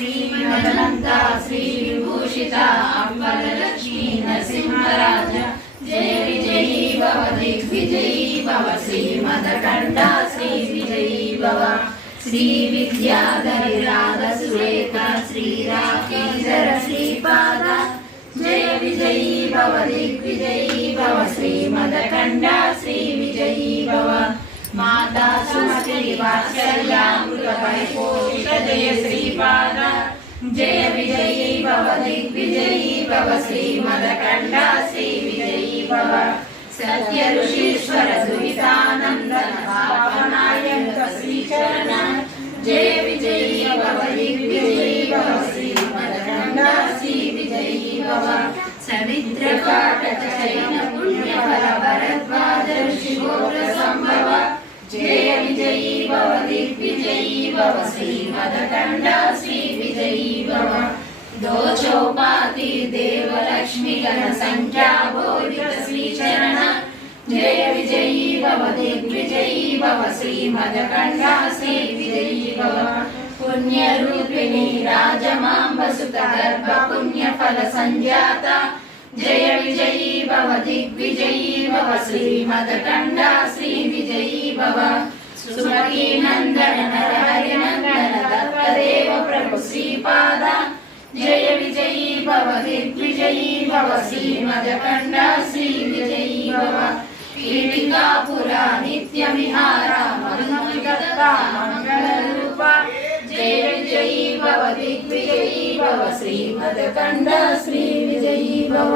श्रीमदनन्ता श्रीविभूषिता अम्बरलक्ष्मी नरसिंहराज जय विजयी भव दिग्विजयी भव श्रीमदकण्ठा श्रीविजयी भव श्री विद्याधरी राधसुरेखा श्रीराकेशर श्रीपाद जय विजयी भव दिग्विजयी भव श्रीमदकण्ठा श्रीविजयी भव माता सुमति वात्सल्यामृतपरिपोषित जय श्रीपाद जय विजयी भव दिग्विजयी भव श्रीमदकण्ठा श्रीविजयी भव सत्य ऋषीश्वर दुहितानन्दन पावनायक श्रीचरण जय विजयी भव दिग्विजयी भव श्रीमदकण्ठा श्रीविजयी भव सवित्रकाटक शयन पुण्यफल भरद्वाज ऋषिगोत्र संभव जय विजयी भव दिग्विजयी भव श्रीमदकण्ठा श्रीविजयी भव दो चौपाती देवलक्ष्मी गण संख्या बोधित श्रीचरण जय विजयी भव दिग्विजयी भव श्रीमदकण्ठा श्रीविजयी भव पुण्यरूपिणी राजमाम्ब सुत गर्भ पुण्यफल संजाता जय विजयी भव दिग्विजयी भव श्रीमदकण्ठा श्रीविजयी भव सुमती नंदन नरहरि नंदन दत्तदेव प्रभु श्रीपाद जय विजयी भव दिग्विजयी भव श्रीमदकण्ठा श्रीविजयी भव पीठिकापुरा नित्य विहारा मधुमतिदत्ता मंगलरूपा जय विजयी भव दिग्विजयी भव श्रीमदकण्ठा श्रीविजयी भव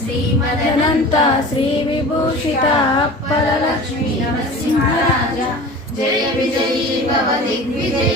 श्रीमदनन्ता श्रीविभूषिता अप्पलक्ष्मी नरसिंहराज जय विजयी भव दिग्विजयी